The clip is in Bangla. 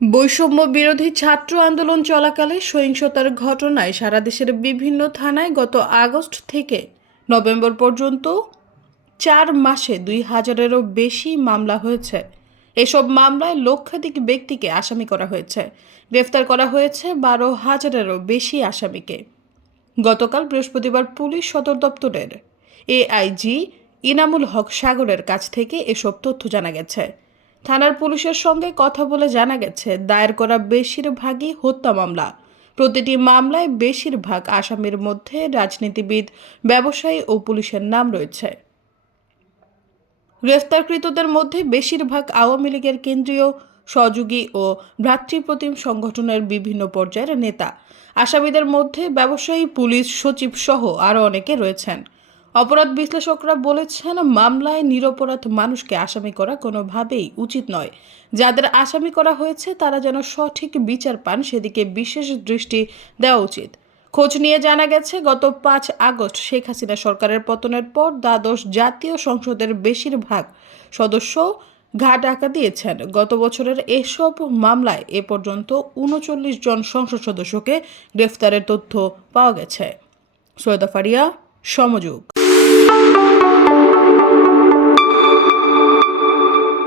বৈষম্য বিরোধী ছাত্র আন্দোলন চলাকালে সহিংসতার ঘটনায় সারা দেশের বিভিন্ন থানায় গত আগস্ট থেকে নভেম্বর পর্যন্ত 4 মাসে 2000-এরও বেশি মামলা হয়েছে। এসব মামলায় লক্ষাধিক ব্যক্তিকে আসামি করা হয়েছে। গ্রেফতার করা হয়েছে 12,000-এরও বেশি আসামিকে। গতকাল বৃহস্পতিবার পুলিশ সদর দপ্তরের এআইজি ইনামুল হক সাগরের কাছ থেকে এসব তথ্য জানা গেছে। থানার পুলিশের সঙ্গে কথা বলে জানা গেছে, দায়ের করা বেশিরভাগই হত্যা মামলা। প্রতিটি মামলায় বেশিরভাগ আসামির মধ্যে রাজনীতিবিদ, ব্যবসায়ী ও পুলিশের নাম রয়েছে। গ্রেফতারকৃতদের মধ্যে বেশিরভাগ আওয়ামী লীগের কেন্দ্রীয়, সহযোগী ও ভ্রাতৃপ্রতিম সংগঠনের বিভিন্ন পর্যায়ের নেতা। আসামিদের মধ্যে ব্যবসায়ী, পুলিশ সচিব সহ আরও অনেকে রয়েছেন। অপরাধ বিশ্লেষকরা বলেছেন, মামলায় নিরপরাধ মানুষকে আসামি করা কোনোভাবেই উচিত নয়। যাদের আসামি করা হয়েছে তারা যেন সঠিক বিচার পান, সেদিকে বিশেষ দৃষ্টি দেওয়া উচিত। খোঁজ নিয়ে জানা গেছে, গত 5 আগস্ট শেখ হাসিনা সরকারের পতনের পর দ্বাদশ জাতীয় সংসদের বেশিরভাগ সদস্য ঘা ঢাকা দিয়েছেন। গত বছরের এসব মামলায় এ পর্যন্ত 39 জন সংসদ সদস্যকে গ্রেফতারের তথ্য পাওয়া গেছে। সৈয়দা ফারিয়া, সমযোগ।